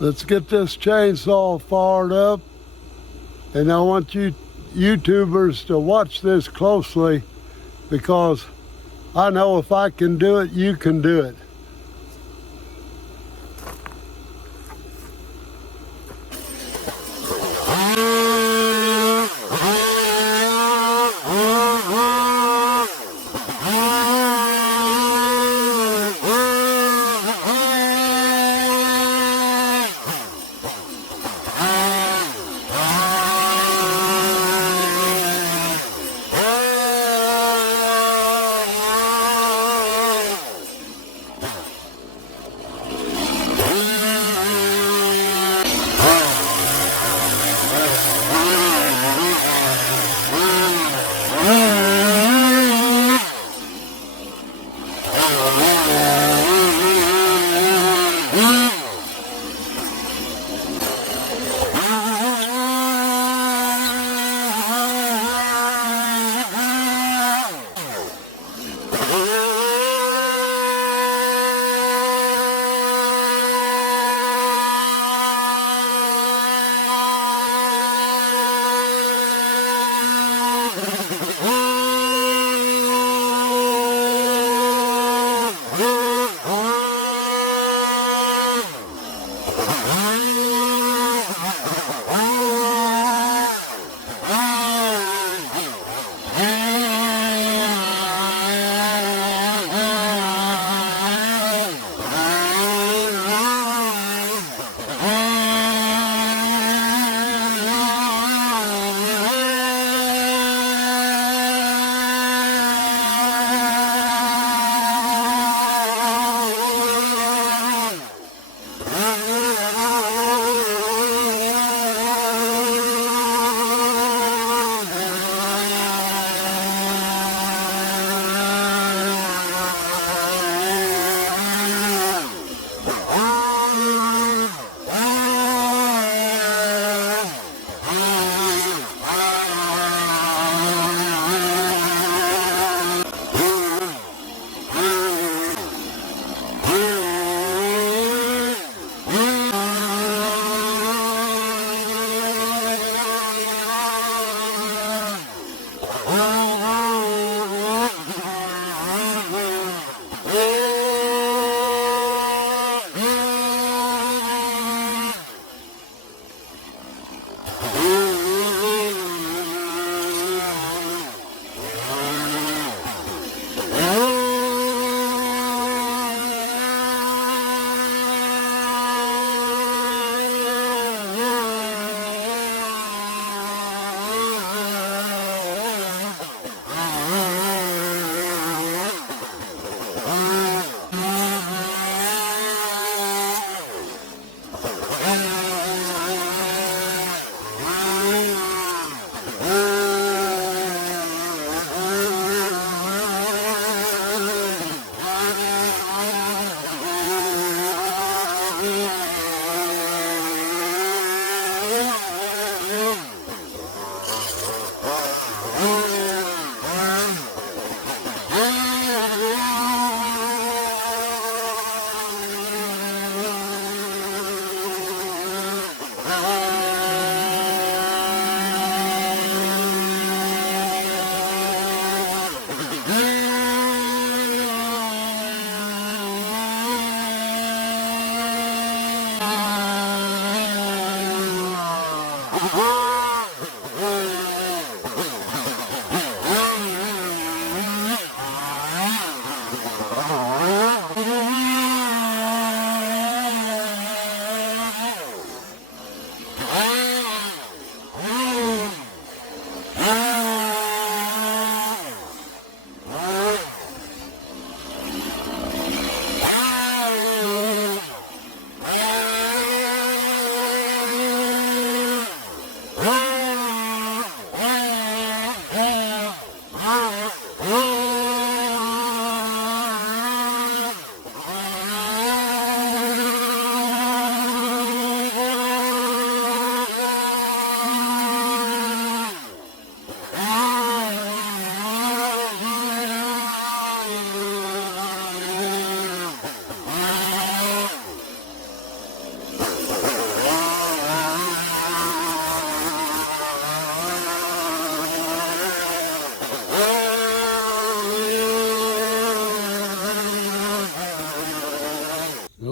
Let's get this chainsaw fired up, and I want you YouTubers to watch this closely, because I know if I can do it, you can do it.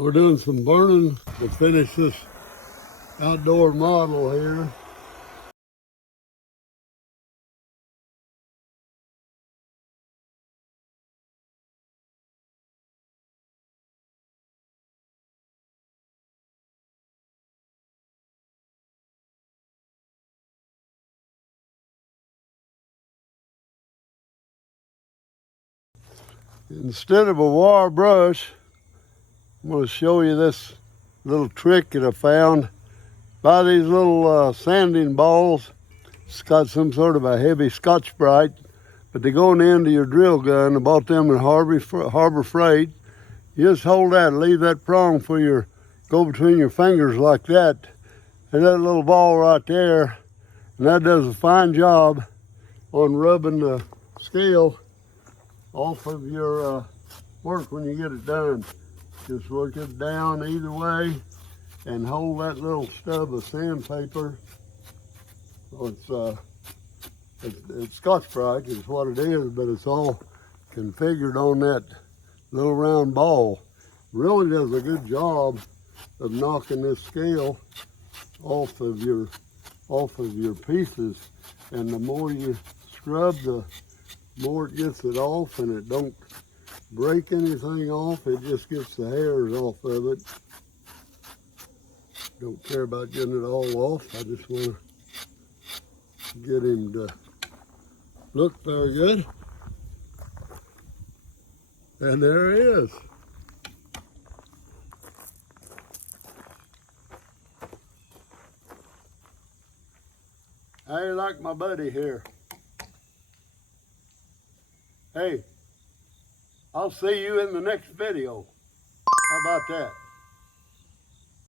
we're doing some burning to finish this outdoor model here. Instead of a wire brush, I'm going to show you this little trick that I found. Buy these little sanding balls. It's got some sort of a heavy Scotch-Brite, but they go in the end of your drill gun. I bought them in Harbor Freight. You just hold that, leave that prong for your, go between your fingers like that, and that little ball right there, and that does a fine job on rubbing the scale off of your work when you get it done. Just work it down either way and hold that little stub of sandpaper. It's Scotch-Brite is what it is, but it's all configured on that little round ball. Really does a good job of knocking this scale off of your pieces. And the more you scrub, the more it gets it off, and it don't break anything off. It just gets the hairs off of it. Don't care about getting it all off. I just want to get him to look very good. And there he is. How you like my buddy here? Hey, I'll see you in the next video. How about that?